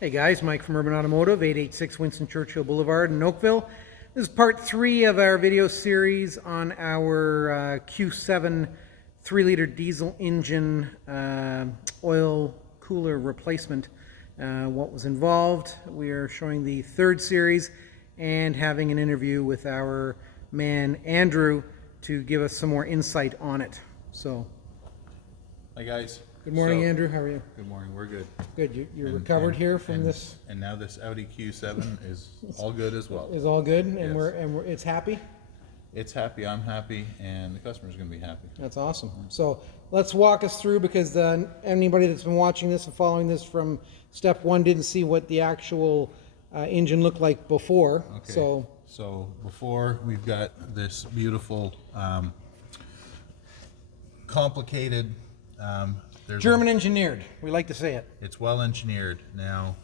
Hey guys, Mike from Urban Automotive, 886 Winston Churchill Boulevard in Oakville. This is part 3 of our video series on our Q7 3-liter diesel engine oil cooler replacement. What was involved. We are showing the 3rd series and having an interview with our man Andrew to give us some more insight on it. So, hi guys. good morning, Andrew. How are you? Good morning. We're good. Good. You're recovered here from this. And now this Audi Q7 is all good as well. Is all good, and Yes. it's happy. It's happy. I'm happy, and the customer's going to be happy. That's awesome. So let's walk us through, because anybody that's been watching this and following this from step 1 didn't see what the actual engine looked like before. Okay. So before, we've got this beautiful, complicated. German engineered. We like to say it. It's well engineered. Now,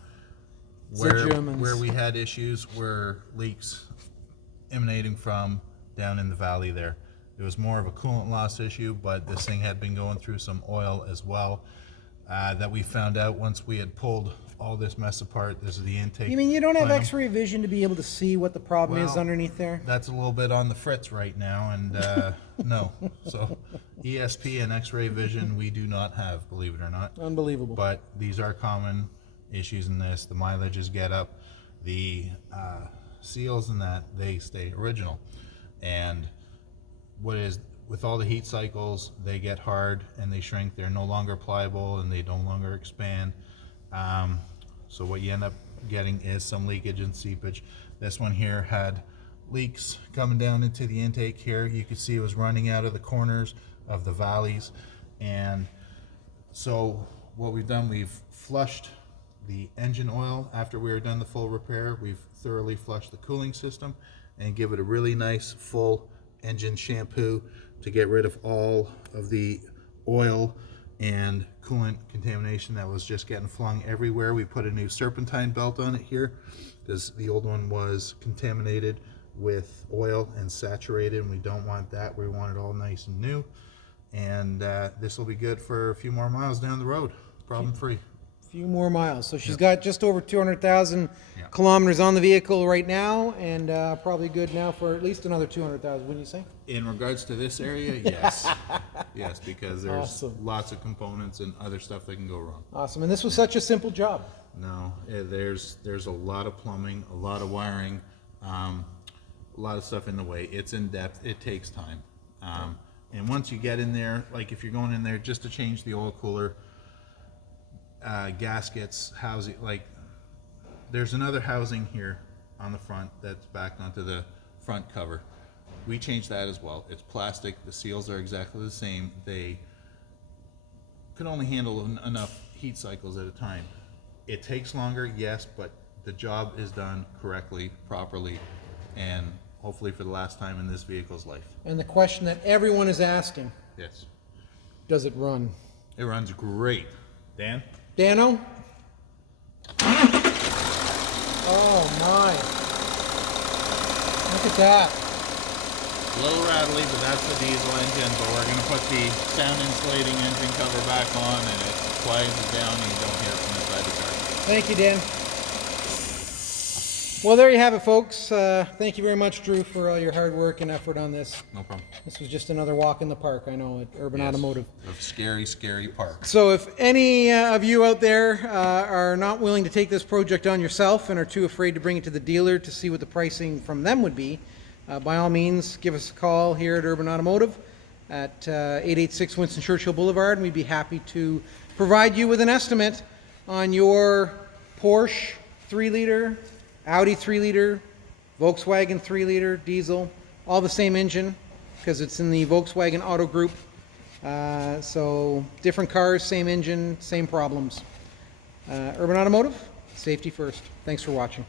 The Germans. where we had issues were leaks emanating from down in the valley there. It was more of a coolant loss issue, but this thing had been going through some oil as well. That we found out once we had pulled all this mess apart. This is the intake. You mean you don't have plenum. X-ray vision to be able to see what the problem is Well, underneath there? That's a little bit on the fritz right now, and no. So ESP and X-ray vision we do not have, believe it or not. Unbelievable. But these are common issues in this. The mileages get up, the seals and that, they stay original. And what is, with all the heat cycles, they get hard and they shrink. They're no longer pliable and they no longer expand. So what you end up getting is some leakage and seepage. This one here had leaks coming down into the intake here. You can see it was running out of the corners of the valleys. And so what we've done, we've flushed the engine oil after we were done the full repair. We've thoroughly flushed the cooling system and give it a really nice full engine shampoo to get rid of all of the oil and coolant contamination that was just getting flung everywhere. We put a new serpentine belt on it here because the old one was contaminated with oil and saturated, and we don't want that. We want it all nice and new, and this will be good for a few more miles down the road, problem free. Few more miles. So she's got just over 200,000 Yep. kilometers on the vehicle right now, and probably good now for at least another 200,000, wouldn't you say? In regards to this area, yes. Yes, because there's Awesome. lots of components and other stuff that can go wrong. Awesome. And this was such a simple job. No, there's a lot of plumbing, a lot of wiring, a lot of stuff in the way. It's in depth. It takes time. And once you get in there, like if you're going in there just to change the oil cooler, gaskets, housing, like there's another housing here on the front that's backed onto the front cover. We changed that as well. It's plastic. The seals are exactly the same. They could only handle enough heat cycles at a time. It takes longer, yes, but the job is done correctly, properly, and hopefully for the last time in this vehicle's life. And the question that everyone is asking, Yes. does it run? It runs great. Dan? Dano? Oh my. Look at that. A little rattly, but that's the diesel engine, but we're going to put the sound insulating engine cover back on, and it quiets it down and you don't hear it from inside the car. Thank you, Dan. Well, there you have it, folks. Thank you very much, Drew, for all your hard work and effort on this. No problem. This was just another walk in the park, I know, at Urban Automotive. A scary, scary park. So if any of you out there are not willing to take this project on yourself and are too afraid to bring it to the dealer to see what the pricing from them would be, by all means, give us a call here at Urban Automotive at 886 Winston Churchill Boulevard, and we'd be happy to provide you with an estimate on your Porsche 3-liter, Audi 3-liter, Volkswagen 3-liter, diesel, all the same engine because it's in the Volkswagen Auto Group. So different cars, same engine, same problems. Urban Automotive, safety first. Thanks for watching.